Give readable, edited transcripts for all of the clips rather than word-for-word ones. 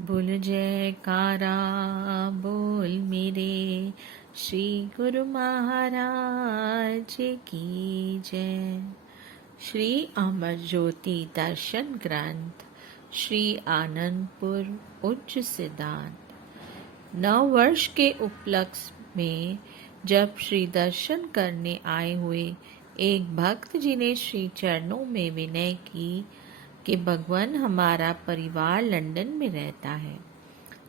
बोल जयकारा बोल मेरे श्री गुरु महाराज की जय। श्री अमर ज्योति दर्शन ग्रंथ श्री आनंदपुर उच्च सिद्धांत। नव वर्ष के उपलक्ष्य में जब श्री दर्शन करने आए हुए एक भक्त जी ने श्री चरणों में विनय की कि भगवान हमारा परिवार लंदन में रहता है।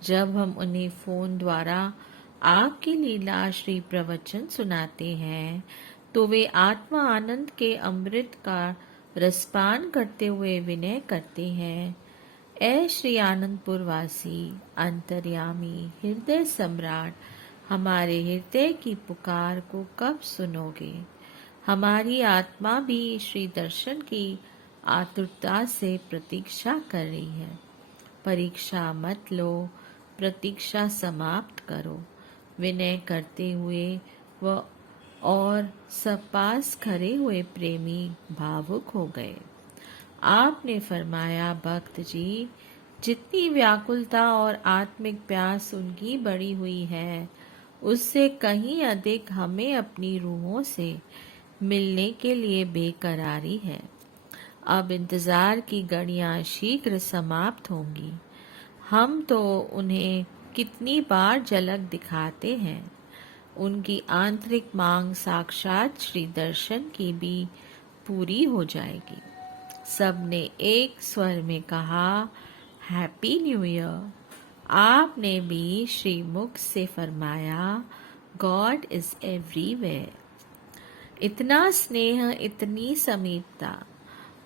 जब हम उन्हें फोन द्वारा आपकी लीला श्री प्रवचन सुनाते हैं तो वे आत्मा आनंद के अमृत का रसपान करते हुए विनय करते हैं, ऐ श्री आनंदपुर वासी अंतर्यामी हृदय सम्राट, हमारे हृदय की पुकार को कब सुनोगे। हमारी आत्मा भी श्री दर्शन की आतुरता से प्रतीक्षा कर रही है। परीक्षा मत लो, प्रतीक्षा समाप्त करो। विनय करते हुए वह और सब पास खड़े हुए प्रेमी भावुक हो गए। आपने फरमाया, भक्त जी, जितनी व्याकुलता और आत्मिक प्यास उनकी बढ़ी हुई है, उससे कहीं अधिक हमें अपनी रूहों से मिलने के लिए बेकरारी है। अब इंतजार की घड़ियां शीघ्र समाप्त होंगी। हम तो उन्हें कितनी बार झलक दिखाते हैं। उनकी आंतरिक मांग साक्षात श्री दर्शन की भी पूरी हो जाएगी। सबने एक स्वर में कहा, हैप्पी न्यू ईयर। आपने भी श्री मुख से फरमाया, गॉड इज एवरीवेयर। इतना स्नेह, इतनी समीपता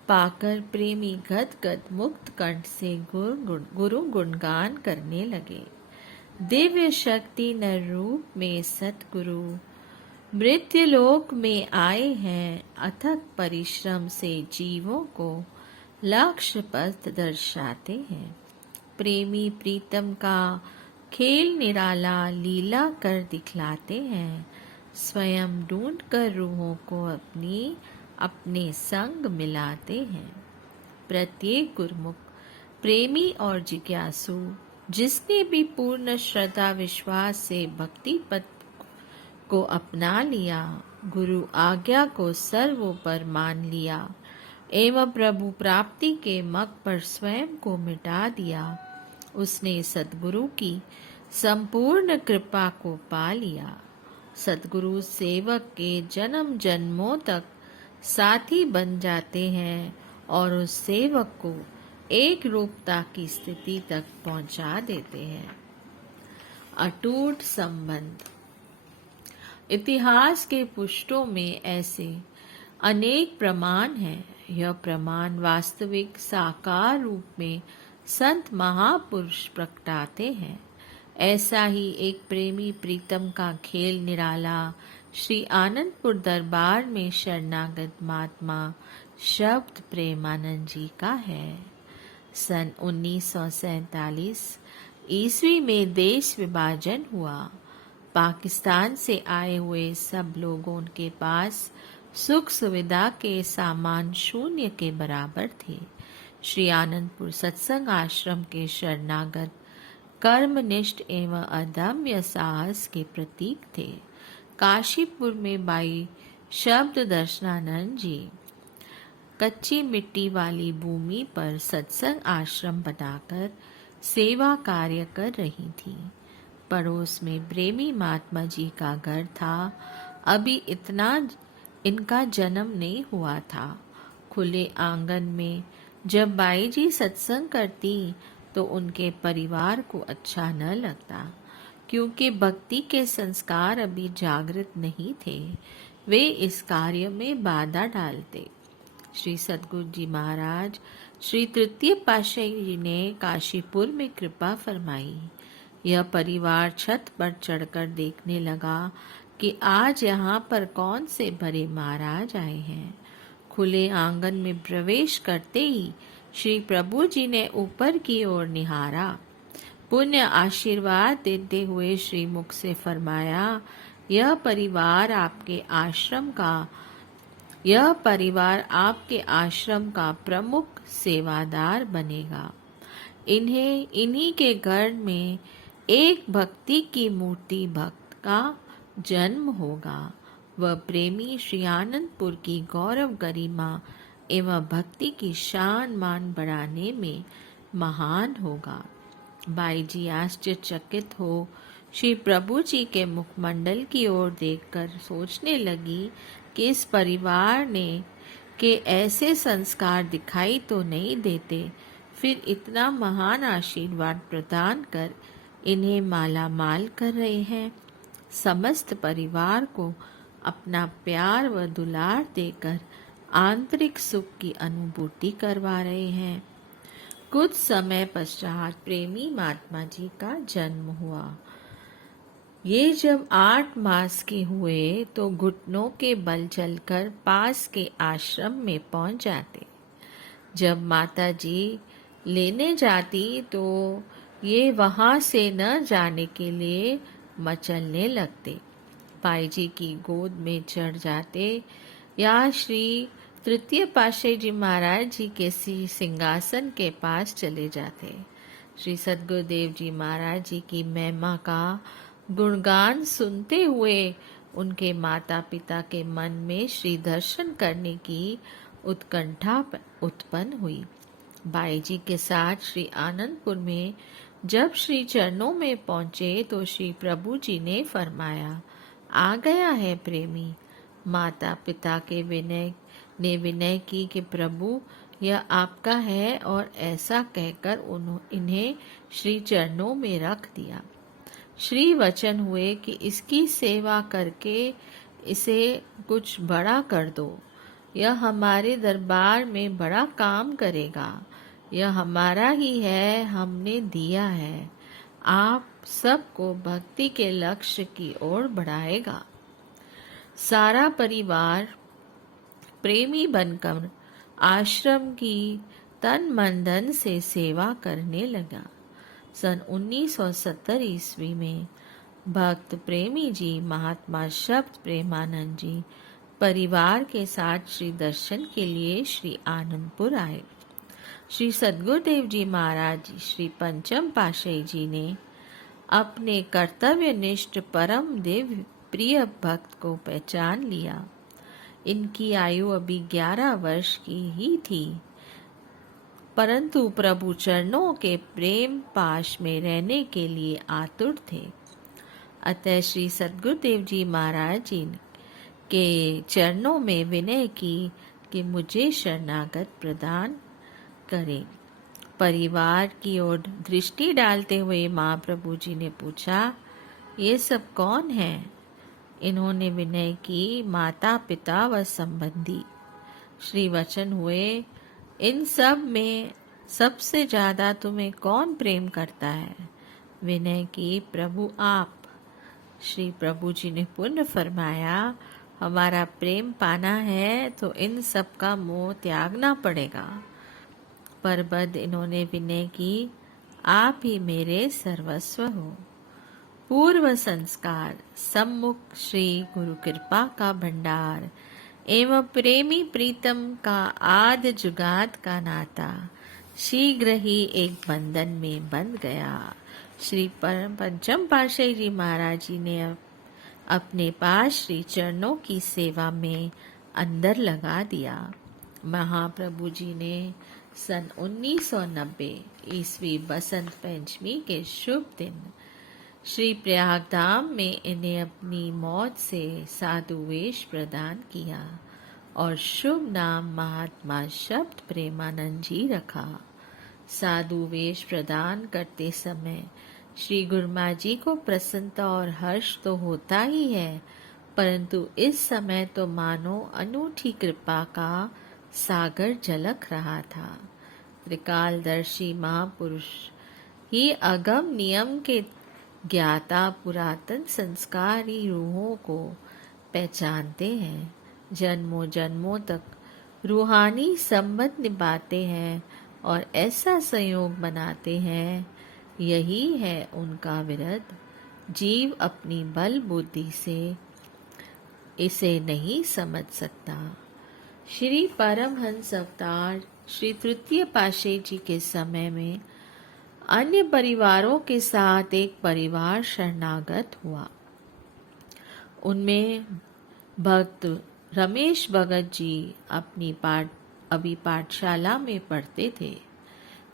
पाकर प्रेमी गदगद मुक्त कंठ से गुरु गुणगान करने लगे। दिव्य शक्ति नर रूप में सतगुरु मृत्युलोक में आए हैं। अथक परिश्रम से जीवों को लक्ष्य पथ दर्शाते हैं। प्रेमी प्रीतम का खेल निराला लीला कर दिखलाते हैं। स्वयं ढूंढ कर रूहों को अपने संग मिलाते हैं। प्रत्येक गुरुमुख प्रेमी और जिज्ञासु जिसने भी पूर्ण श्रद्धा विश्वास से भक्ति पथ को अपना लिया, गुरु आज्ञा को सर्वोपर मान लिया एवं प्रभु प्राप्ति के मग पर स्वयं को मिटा दिया, उसने सद्गुरु की संपूर्ण कृपा को पा लिया। सद्गुरु सेवक के जन्म जन्मों तक साथी बन जाते हैं और उस सेवक को एक रूपता की स्थिति तक पहुंचा देते हैं। अटूट संबंध। इतिहास के पृष्ठों में ऐसे अनेक प्रमाण हैं। यह प्रमाण वास्तविक साकार रूप में संत महापुरुष प्रकटाते हैं। ऐसा ही एक प्रेमी प्रीतम का खेल निराला श्री आनंदपुर दरबार में शरणागत महात्मा शब्द प्रेमानंद जी का है। सन 1947 ईस्वी में देश विभाजन हुआ। पाकिस्तान से आए हुए सब लोगों के पास सुख सुविधा के सामान शून्य के बराबर थे। श्री आनंदपुर सत्संग आश्रम के शरणागत कर्मनिष्ठ एवं अदम्य साहस के प्रतीक थे। काशीपुर में बाई शब्द दर्शनानंद जी कच्ची मिट्टी वाली भूमि पर सत्संग आश्रम बनाकर सेवा कार्य कर रही थी। पड़ोस में प्रेमी महात्मा जी का घर था। अभी इनका जन्म नहीं हुआ था। खुले आंगन में जब बाई जी सत्संग करती तो उनके परिवार को अच्छा न लगता, क्योंकि भक्ति के संस्कार अभी जागृत नहीं थे। वे इस कार्य में बाधा डालते। श्री सद्गुरु जी महाराज श्री तृतीय पातशाही जी ने काशीपुर में कृपा फरमाई। यह परिवार छत पर चढ़कर देखने लगा कि आज यहाँ पर कौन से भरे महाराज आए हैं। खुले आंगन में प्रवेश करते ही श्री प्रभु जी ने ऊपर की ओर निहारा। पुण्य आशीर्वाद देते हुए श्री मुख से फरमाया, यह परिवार आपके आश्रम का प्रमुख सेवादार बनेगा। इन्हीं के घर में एक भक्ति की मूर्ति भक्त का जन्म होगा। वह प्रेमी श्री आनंदपुर की गौरव गरिमा एवं भक्ति की शान मान बढ़ाने में महान होगा। बाई जी आश्चर्यचकित हो श्री प्रभु जी के मुखमंडल की ओर देखकर सोचने लगी कि इस परिवार ने के ऐसे संस्कार दिखाई तो नहीं देते, फिर इतना महान आशीर्वाद प्रदान कर इन्हें माला माल कर रहे हैं। समस्त परिवार को अपना प्यार व दुलार देकर आंतरिक सुख की अनुभूति करवा रहे हैं। कुछ समय पश्चात प्रेमी महात्मा जी का जन्म हुआ। ये जब 8 मास के हुए तो घुटनों के बल चलकर पास के आश्रम में पहुंच जाते। जब माता जी लेने जाती तो ये वहां से न जाने के लिए मचलने लगते। पाई जी की गोद में चढ़ जाते या श्री तृतीय पातशाही जी महाराज जी के सिंहासन के पास चले जाते। श्री सद्गुरुदेव जी महाराज जी की महिमा का गुणगान सुनते हुए उनके माता पिता के मन में श्री दर्शन करने की उत्कंठा उत्पन्न हुई। बाई जी के साथ श्री आनंदपुर में जब श्री चरणों में पहुंचे तो श्री प्रभु जी ने फरमाया, आ गया है प्रेमी। माता पिता के विनय की कि प्रभु यह आपका है, और ऐसा कहकर इन्हें श्री चरणों में रख दिया। श्री वचन हुए कि इसकी सेवा करके इसे कुछ बड़ा कर दो, यह हमारे दरबार में बड़ा काम करेगा, यह हमारा ही है, हमने दिया है, आप सबको भक्ति के लक्ष्य की ओर बढ़ाएगा। सारा परिवार प्रेमी बनकर आश्रम की तन मन धन से सेवा करने लगा। सन 1970 ईस्वी में भक्त प्रेमी जी महात्मा शब्द प्रेमानंद जी परिवार के साथ श्री दर्शन के लिए श्री आनंदपुर आए। श्री सद्गुरुदेव जी महाराज श्री पंचम पातशाही जी ने अपने कर्तव्यनिष्ठ परम दिव्य प्रिय भक्त को पहचान लिया। इनकी आयु अभी 11 वर्ष की ही थी, परंतु प्रभु चरणों के प्रेम पाश में रहने के लिए आतुर थे। अतः श्री सद्गुरुदेव जी महाराज जी के चरणों में विनय की कि मुझे शरणागत प्रदान करें। परिवार की ओर दृष्टि डालते हुए महाप्रभु जी ने पूछा, ये सब कौन है? इन्होंने विनय की, माता पिता व संबंधी। श्री वचन हुए, इन सब में सबसे ज्यादा तुम्हें कौन प्रेम करता है? विनय की, प्रभु आप। श्री प्रभु जी ने पुनः फरमाया, हमारा प्रेम पाना है तो इन सब का मोह त्यागना पड़ेगा। पर बद इन्होंने विनय की, आप ही मेरे सर्वस्व हो। पूर्व संस्कार सम्मुख श्री गुरु कृपा का भंडार एवं प्रेमी प्रीतम का आद जुगात का नाता शीघ्र ही एक बंधन में बंध गया। श्री परम पंचम पातशाही जी महाराज जी ने अपने पास श्री चरणों की सेवा में अंदर लगा दिया। महाप्रभु जी ने सन 1990 ईस्वी बसंत पंचमी के शुभ दिन श्री प्रयागधाम में इन्हें अपनी मौत से साधु वेश प्रदान किया और शुभ नाम महात्मा शब्द प्रेमानंद जी रखा। साधु वेश प्रदान करते समय श्री गुरुमा जी को प्रसन्नता और हर्ष तो होता ही है, परंतु इस समय तो मानो अनूठी कृपा का सागर झलक रहा था। त्रिकालदर्शी महापुरुष ही अगम नियम के ज्ञाता पुरातन संस्कारी रूहों को पहचानते हैं, जन्मों जन्मों तक रूहानी संबंध निभाते हैं और ऐसा संयोग बनाते हैं। यही है उनका विरध। जीव अपनी बल बुद्धि से इसे नहीं समझ सकता। श्री परमहंस अवतार श्री तृतीय पातशाही जी के समय में अन्य परिवारों के साथ एक परिवार शरणागत हुआ। उनमें भक्त रमेश भगत जी अभी पाठशाला में पढ़ते थे।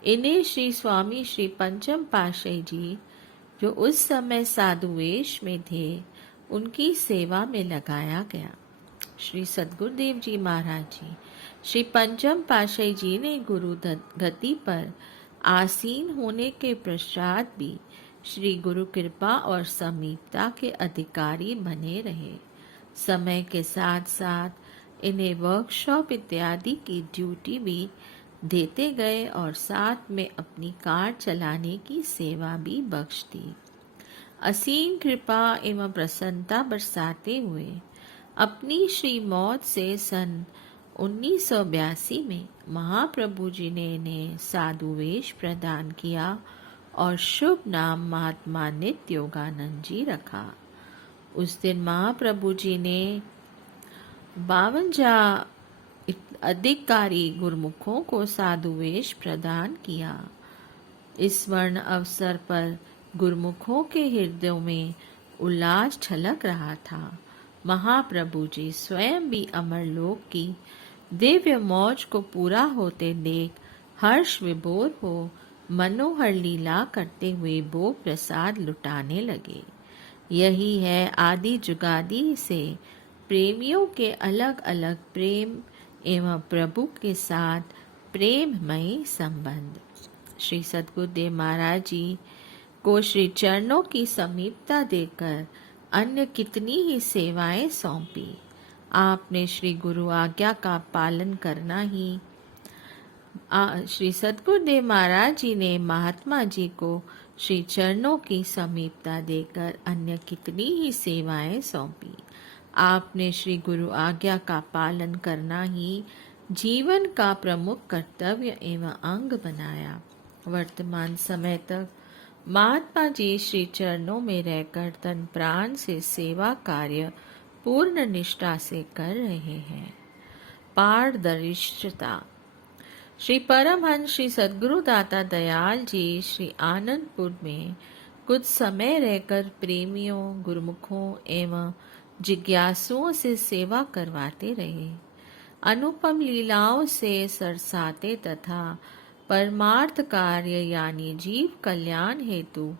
इन्हें श्री स्वामी श्री पंचम पातशाही जी, जो उस समय साधु वेश में थे, उनकी सेवा में लगाया गया। श्री सद्गुरुदेव जी महाराज जी श्री पंचम पातशाही जी ने गुरु गति पर आसीन होने के पश्चात भी श्री गुरु कृपा और समीपता के अधिकारी बने रहे। समय के साथ साथ इन्हें वर्कशॉप इत्यादि की ड्यूटी भी देते गए और साथ में अपनी कार चलाने की सेवा भी बख्श दी। असीम कृपा एवं प्रसन्नता बरसाते हुए अपनी श्री मौत से सन 1982 में महाप्रभु जी ने इन्हें साधु वेश प्रदान किया और शुभ नाम महात्मा नित्य योगानंद जी रखा। उस दिन महाप्रभु जी ने 52 अधिकारी गुरुमुखों को साधु वेश प्रदान किया। इस स्वर्ण अवसर पर गुरुमुखों के हृदयों में उल्लास छलक रहा था। महाप्रभु जी स्वयं भी अमरलोक की दिव्य मौज को पूरा होते देख हर्ष विभोर हो मनोहर लीला करते हुए भोग प्रसाद लुटाने लगे। यही है आदि जुगादि से प्रेमियों के अलग अलग प्रेम एवं प्रभु के साथ प्रेममयी संबंध। श्री सद्गुरुदेव महाराज जी को श्री चरणों की समीपता देकर अन्य कितनी ही सेवाएं सौंपी। आपने श्री गुरु आज्ञा का पालन करना ही श्री सद्गुरुदेव महाराज जी ने महात्मा जी को श्री चरणों की समीपता देकर अन्य कितनी ही सेवाएं सौंपी। आपने श्री गुरु आज्ञा का पालन करना ही जीवन का प्रमुख कर्तव्य एवं अंग बनाया। वर्तमान समय तक महात्मा जी श्री चरणों में रहकर तन प्राण से सेवा कार्य पूर्ण निष्ठा से कर रहे हैं। पारदर्शिता। श्री परमहंस श्री सद्गुरु दाता दयाल जी श्री आनंदपुर में कुछ समय रहकर प्रेमियों, गुरुमुखों एवं जिज्ञासुओं से सेवा करवाते रहे। अनुपम लीलाओं से सरसाते तथा परमार्थ कार्य यानी जीव कल्याण हेतु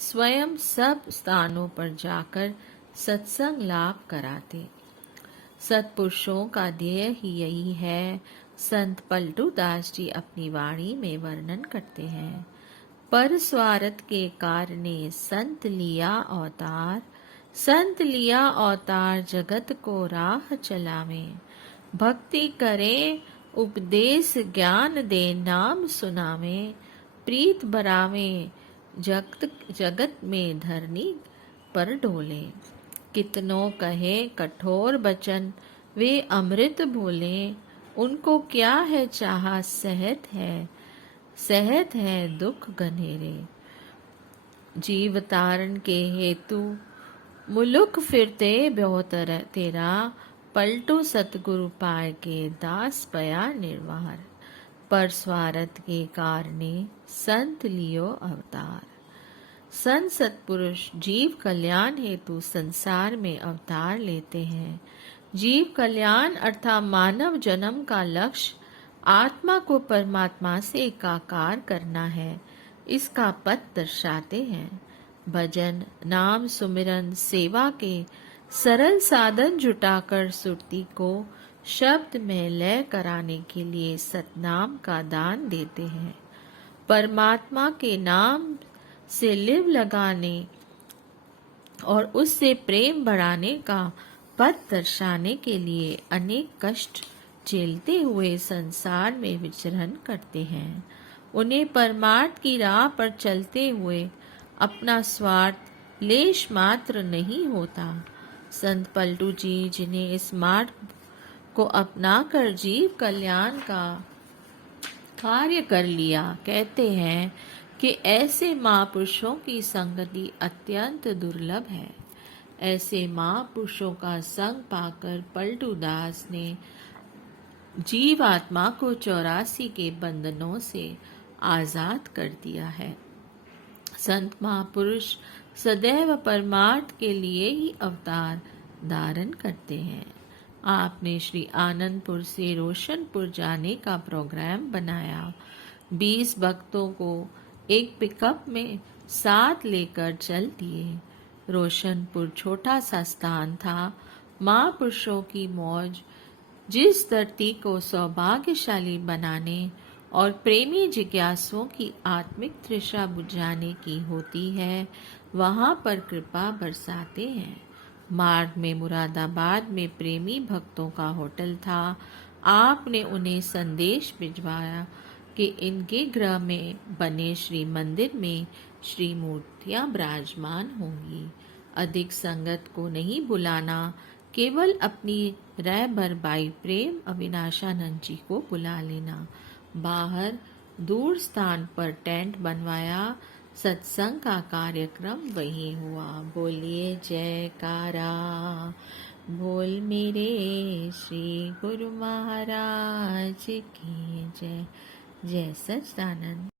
स्वयं सब स्थानों पर जाकर सत्संग लाभ कराते। सत्पुरुषों का ध्येय ही यही है। संत पलटू दास जी अपनी वाणी में वर्णन करते हैं। पर स्वार्थ के कारणे संत लिया अवतार, संत लिया अवतार जगत को राह चलावे। भक्ति करे उपदेश ज्ञान दे नाम सुनावे। प्रीत बरावे जगत में धरनी पर डोले। कितनों कहे कठोर बचन वे अमृत बोले। उनको क्या है चाहा सहत है दुख घनेरे। जीव तारण के हेतु मुलुक फिरते ब्योतर तेरा। पलटू सतगुरु पाए के दास पया निर्वार। पर स्वार्थ के कारणे संत लियो अवतार। संत सत्पुरुष जीव कल्याण हेतु संसार में अवतार लेते हैं। जीव कल्याण अर्थात मानव जन्म का लक्ष्य आत्मा को परमात्मा से एकाकार करना है, इसका पथ दर्शाते हैं। भजन, नाम सुमिरन, सेवा के सरल साधन जुटाकर सुरती को शब्द में लय कराने के लिए सतनाम का दान देते हैं। परमात्मा के नाम से लिव लगाने और उससे प्रेम बढ़ाने का पथ दर्शाने के लिए अनेक कष्ट झेलते हुए संसार में विचरण करते हैं। उन्हें परमार्थ की राह पर चलते हुए अपना स्वार्थ लेश मात्र नहीं होता। संत पलटू जी, जिन्हें इस मार्ग को अपनाकर जीव कल्याण का कार्य कर लिया, कहते हैं कि ऐसे महापुरुषों की संगति अत्यंत दुर्लभ है। ऐसे महापुरुषों का संग पाकर पलटू दास ने जीव आत्मा को 84 के बंधनों से आजाद कर दिया है। संत महापुरुष सदैव परमार्थ के लिए ही अवतार धारण करते हैं। आपने श्री आनंदपुर से रोशनपुर जाने का प्रोग्राम बनाया। 20 भक्तों को एक पिकअप में साथ लेकर चल दिए। रोशनपुर छोटा सा स्थान था। महापुरुषों की मौज जिस धरती को सौभाग्यशाली बनाने और प्रेमी जिज्ञासुओं की आत्मिक तृषा बुझाने की होती है, वहां पर कृपा बरसाते हैं। मार्ग में मुरादाबाद में प्रेमी भक्तों का होटल था। आपने उन्हें संदेश भिजवाया कि इनके गृह में बने श्री मंदिर में श्री मूर्तियां विराजमान होंगी। अधिक संगत को नहीं बुलाना, केवल अपनी रहबर बाई प्रेम अविनाशानंद जी को बुला लेना। बाहर दूर स्थान पर टेंट बनवाया। सत्संग का कार्यक्रम वहीं हुआ। बोलिए जयकारा, बोल मेरे श्री गुरु महाराज की जय। जय सच्चिदानंद।